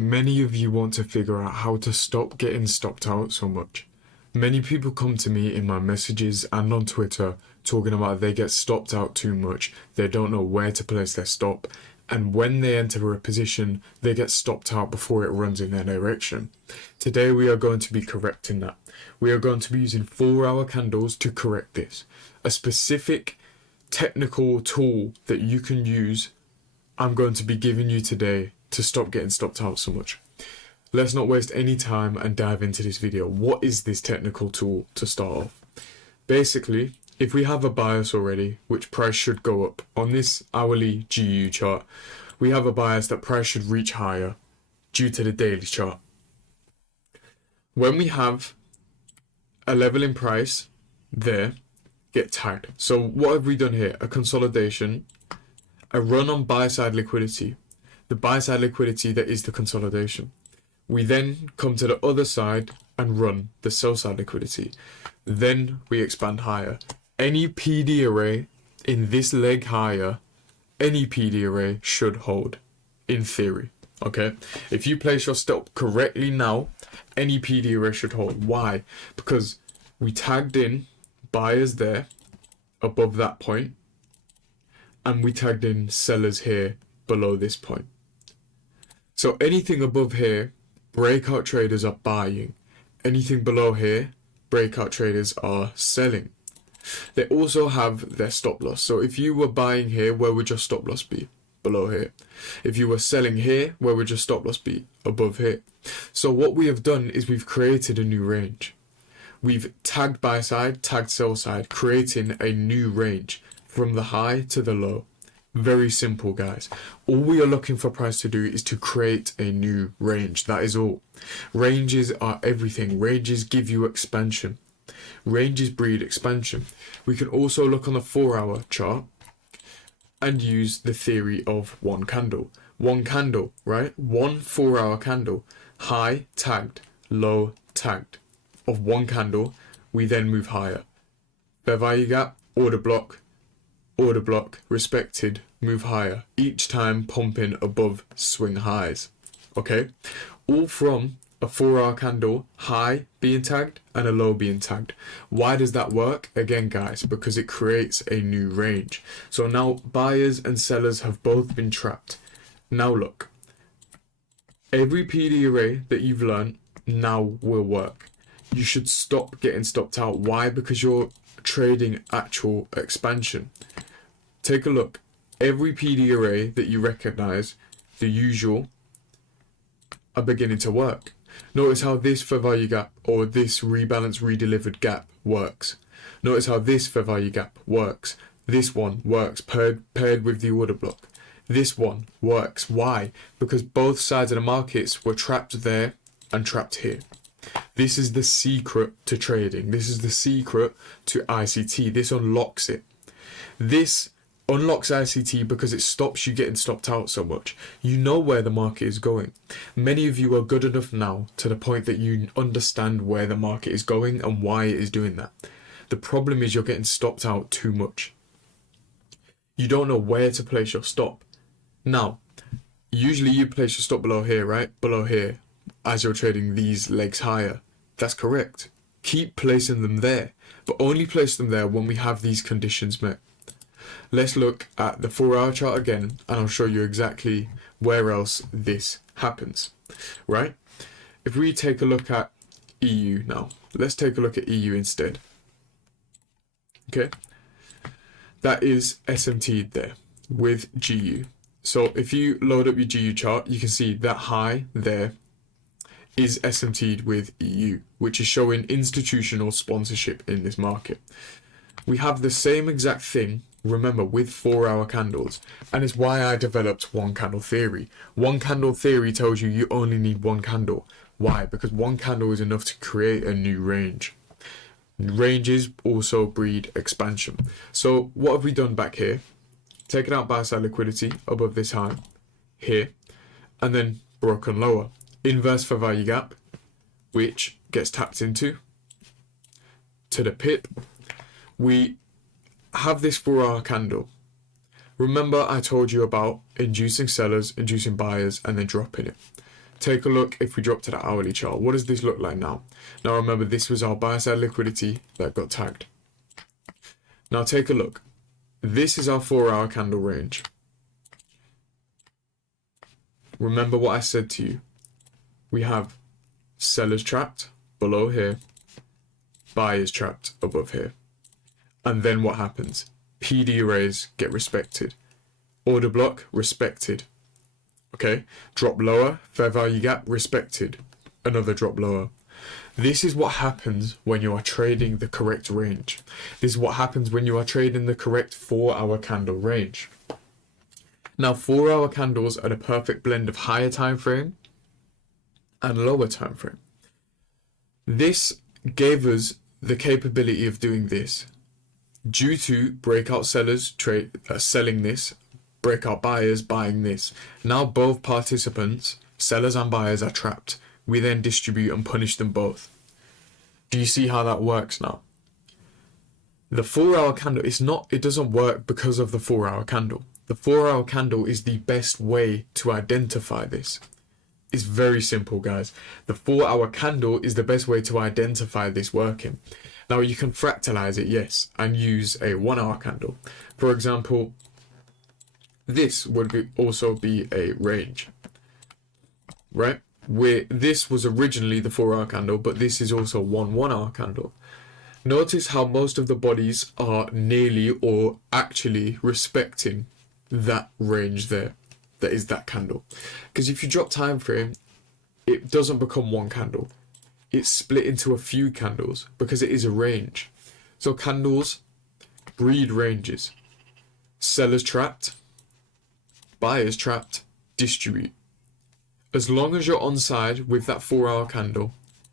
Many of you want to figure out how to stop getting stopped out so much. Many people come to me in my messages and on Twitter talking about they get stopped out too much, they don't know where to place their stop, and when they enter a position, they get stopped out before it runs in their direction. Today we are going to be correcting that. We are going to be using 4-hour candles to correct this. A specific technical tool that you can use, I'm going to be giving you today to stop getting stopped out so much. Let's not waste any time and dive into this video. What is this technical tool to start off? Basically, if we have a bias already, which price should go up, on this hourly GU chart, we have a bias that price should reach higher due to the daily chart. When we have a level in price there, get tagged. So what have we done here? A consolidation, a run on buy side liquidity. The buy side liquidity that is the consolidation. We then come to the other side and run the sell side liquidity. Then we expand higher. Any PD array in this leg higher, any PD array should hold, in theory. Okay, if you place your stop correctly now, any PD array should hold. Why? Because we tagged in buyers there above that point, and we tagged in sellers here below this point. So anything above here, breakout traders are buying. Anything below here, breakout traders are selling. They also have their stop loss. So if you were buying here, where would your stop loss be? Below here. If you were selling here, where would your stop loss be? Above here. So what we have done is we've created a new range. We've tagged buy side, tagged sell side, creating a new range from the high to the low. Very simple, guys. All we are looking for price to do is to create a new range. That is all. Ranges are everything. Ranges give you expansion. Ranges breed expansion. We can also look on the 4-hour chart and use the theory of one candle. One candle, right? One 4-hour candle. High tagged, low tagged. Of one candle, we then move higher. Fair value gap, order block, respected, move higher. Each time pumping above swing highs. Okay? All from a 4-hour candle, high being tagged and a low being tagged. Why does that work? Again, guys, because it creates a new range. So now buyers and sellers have both been trapped. Now look, every PD array that you've learned now will work. You should stop getting stopped out. Why? Because you're trading actual expansion. Take a look. Every PD array that you recognize, the usual, are beginning to work. Notice how this fair value gap or this rebalance redelivered gap works. Notice how this fair value gap works. This one works paired with the order block. This one works. Why? Because both sides of the markets were trapped there and trapped here. This is the secret to trading. This is the secret to ICT. This unlocks it. This unlocks ICT because it stops you getting stopped out so much. You know where the market is going. Many of you are good enough now to the point that you understand where the market is going and why it is doing that. The problem is you're getting stopped out too much. You don't know where to place your stop. Now, usually you place your stop below here, right? Below here, as you're trading these legs higher. That's correct. Keep placing them there, but only place them there when we have these conditions met. Let's look at the 4-hour chart again, and I'll show you exactly where else this happens, right? If we take a look at EU now, let's take a look at EU instead. Okay, that is SMT there with GU. So if you load up your GU chart, you can see that high there is SMT'd with EU, which is showing institutional sponsorship in this market. We have the same exact thing, remember, with 4-hour candles, and it's why I developed one candle theory. One candle theory tells you you only need one candle. Why? Because one candle is enough to create a new range. Ranges also breed expansion. So what have we done back here? Taken out buy side liquidity above this high here, and then broken lower. Inverse fair value gap, which gets tapped into to the pip. We have this 4-hour candle. Remember I told you about inducing sellers, inducing buyers, and then dropping it. take a look. If we drop to the hourly chart, what does this look like now? Now remember, this was our buy side liquidity that got tagged. Now take a look. This is our 4-hour candle range. Remember what I said to you. We have sellers trapped below here, buyers trapped above here. And then what happens? PD arrays get respected. Order block respected. Okay, drop lower, fair value gap respected. Another drop lower. This is what happens when you are trading the correct range. This is what happens when you are trading the correct 4-hour candle range. Now 4-hour candles are the perfect blend of higher time frame and lower time frame. This gave us the capability of doing this due to breakout sellers selling this, breakout buyers buying this. Now both participants, sellers and buyers, are trapped. We then distribute and punish them both. Do you see how that works now? The 4-hour candle, it doesn't work because of the 4-hour candle. The 4-hour candle is the best way to identify this. It's very simple, guys. The 4-hour candle is the best way to identify this working. Now you can fractalize it, yes, and use a 1-hour candle. For example, this would also be a range, right? Where this was originally the 4-hour candle, but this is also one 1-hour candle. Notice how most of the bodies are nearly or actually respecting that range there. That is that candle. Because if you drop time frame, it doesn't become one candle. It's split into a few candles because it is a range. So candles breed ranges. Sellers trapped, buyers trapped, distribute. As long as you're on side with that 4-hour candle,